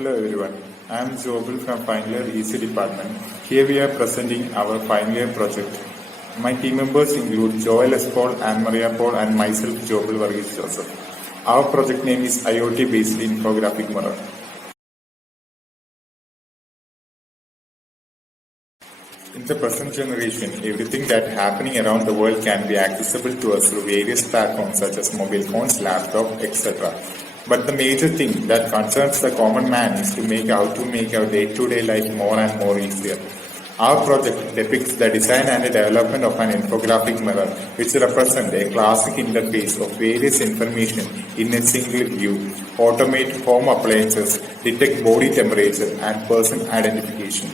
Hello everyone, I am Jobel from Final Year EC department. Here we are presenting our final year project. My team members include Joel S. Paul, Anne Maria Paul and myself Jobel Varghese Joseph. Our project name is IoT based infographic mirror. In the present generation, everything that is happening around the world can be accessible to us through various platforms such as mobile phones, laptop, etc. But the major thing that concerns the common man is to make our day-to-day life more and more easier. Our project depicts the design and the development of an infographic mirror which represents a classic interface of various information in a single view, automate home appliances, detect body temperature and person identification.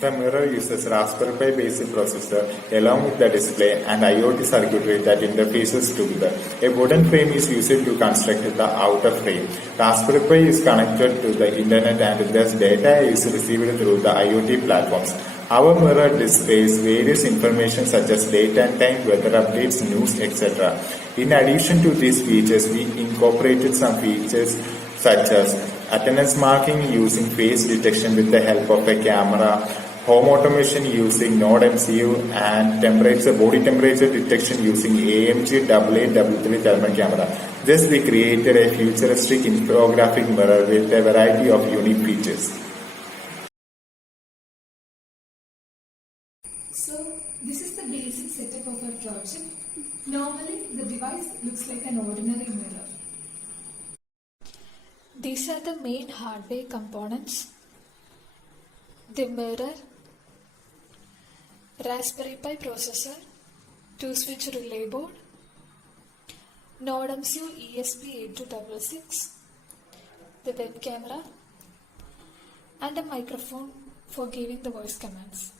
The mirror uses Raspberry Pi based processor along with the display and IoT circuitry that interfaces together. A wooden frame is used to construct the outer frame. Raspberry Pi is connected to the internet and thus data is received through the IoT platforms. Our mirror displays various information such as date and time, weather updates, news, etc. In addition to these features, we incorporated some features such as attendance marking using face detection with the help of a camera, home automation using Node MCU, and body temperature detection using AMG AA33 thermal camera. Thus, we created a futuristic infographic mirror with a variety of unique features. So, this is the basic setup of our project. Normally, the device looks like an ordinary mirror. These are the main hardware components: the mirror, Raspberry Pi processor, 2-switch relay board, Node MCU ESP8266, the web camera, and a microphone for giving the voice commands.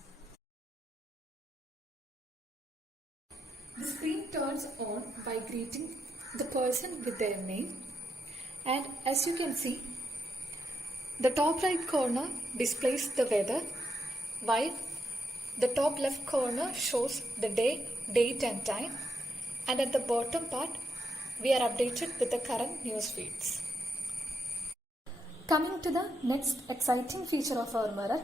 The screen turns on by greeting the person with their name, and as you can see, the top right corner displays the weather, while the top left corner shows the day, date and time, and at the bottom part we are updated with the current news feeds. Coming to the next exciting feature of our mirror,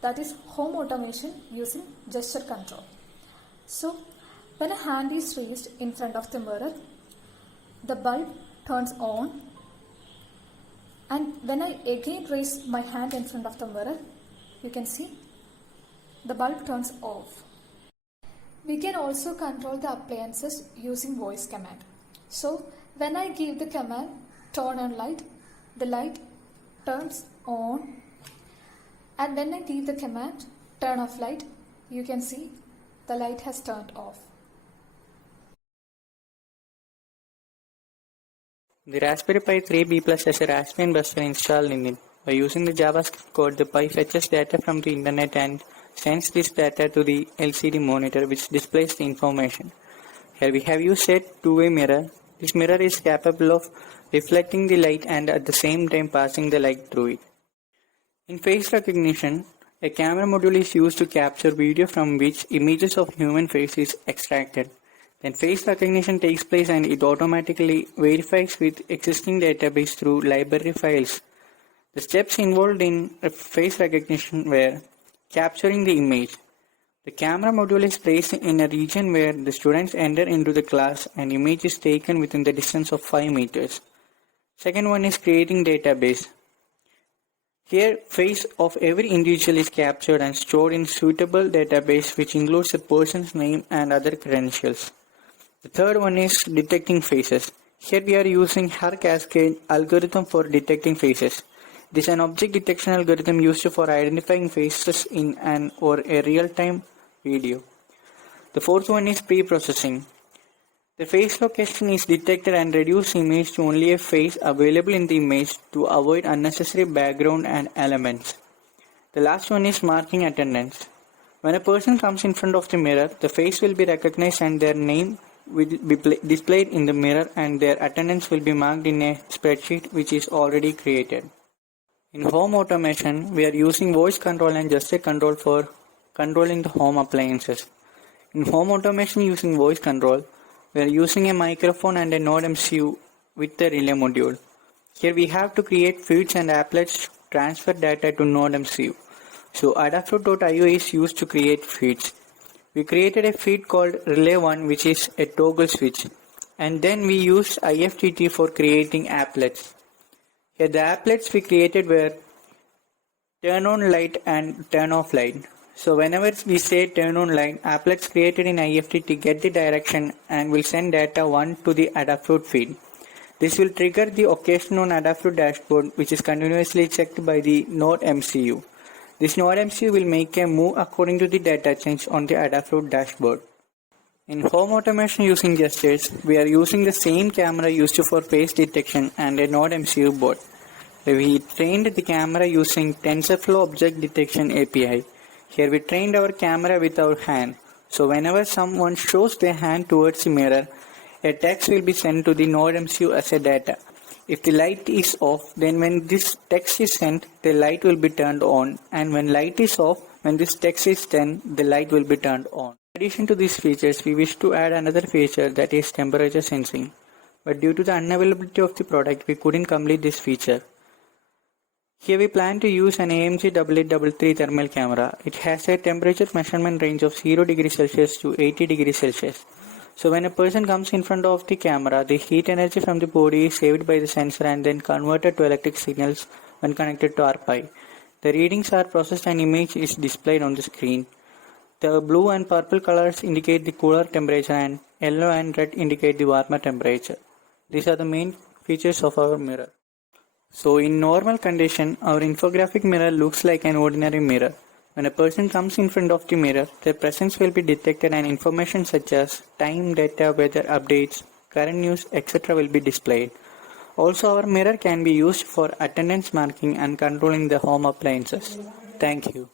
that is home automation using gesture control. So, when a hand is raised in front of the mirror, the bulb turns on, and when I again raise my hand in front of the mirror, you can see the bulb turns off. We can also control the appliances using voice command. So, when I give the command turn on light, the light turns on, and when I give the command turn off light, you can see the light has turned off. The Raspberry Pi 3B Plus has a Raspbian buffer installed in it. By using the JavaScript code, the Pi fetches data from the internet and sends this data to the LCD monitor, which displays the information. Here we have used a two-way mirror. This mirror is capable of reflecting the light and at the same time passing the light through it. In face recognition, a camera module is used to capture video from which images of human face is extracted. Then face recognition takes place and it automatically verifies with existing database through library files. The steps involved in face recognition were capturing the image. The camera module is placed in a region where the students enter into the class and image is taken within the distance of 5 meters. Second one is creating database. Here, face of every individual is captured and stored in suitable database which includes the person's name and other credentials. The third one is detecting faces. Here we are using Haar Cascade algorithm for detecting faces. It is an object detection algorithm used for identifying faces in an or a real-time video. The fourth one is pre-processing. The face location is detected and reduces image to only a face available in the image to avoid unnecessary background and elements. The last one is marking attendance. When a person comes in front of the mirror, the face will be recognized and their name will be displayed in the mirror and their attendance will be marked in a spreadsheet which is already created. In home automation, we are using voice control and gesture control for controlling the home appliances. In home automation using voice control, we are using a microphone and a Node MCU with the relay module. Here we have to create feeds and applets to transfer data to NodeMCU. So Adafruit.io is used to create feeds. We created a feed called Relay1 which is a toggle switch, and then we used IFTT for creating applets. Here the applets we created were turn on light and turn off light. So whenever we say turn on light, applets created in IFTT get the direction and will send data 1 to the Adafruit feed. This will trigger the occasion on Adafruit dashboard which is continuously checked by the NodeMCU. This NodeMCU will make a move according to the data change on the Adafruit dashboard. In home automation using gestures, we are using the same camera used for face detection and a NodeMCU board. We trained the camera using TensorFlow Object Detection API. Here we trained our camera with our hand. So whenever someone shows their hand towards the mirror, a text will be sent to the NodeMCU as a data. If the light is off, then when this text is sent, the light will be turned on, and when light is off, when this text is sent, the light will be turned on. In addition to these features, we wish to add another feature, that is temperature sensing. But due to the unavailability of the product, we couldn't complete this feature. Here we plan to use an AMG 8833 thermal camera. It has a temperature measurement range of 0 degrees Celsius to 80 degrees Celsius. So when a person comes in front of the camera, the heat energy from the body is saved by the sensor and then converted to electric signals when connected to RPi. The readings are processed and image is displayed on the screen. The blue and purple colors indicate the cooler temperature and yellow and red indicate the warmer temperature. These are the main features of our mirror. So in normal condition, our infographic mirror looks like an ordinary mirror. When a person comes in front of the mirror, their presence will be detected and information such as time, data, weather updates, current news, etc. will be displayed. Also, our mirror can be used for attendance marking and controlling the home appliances. Thank you.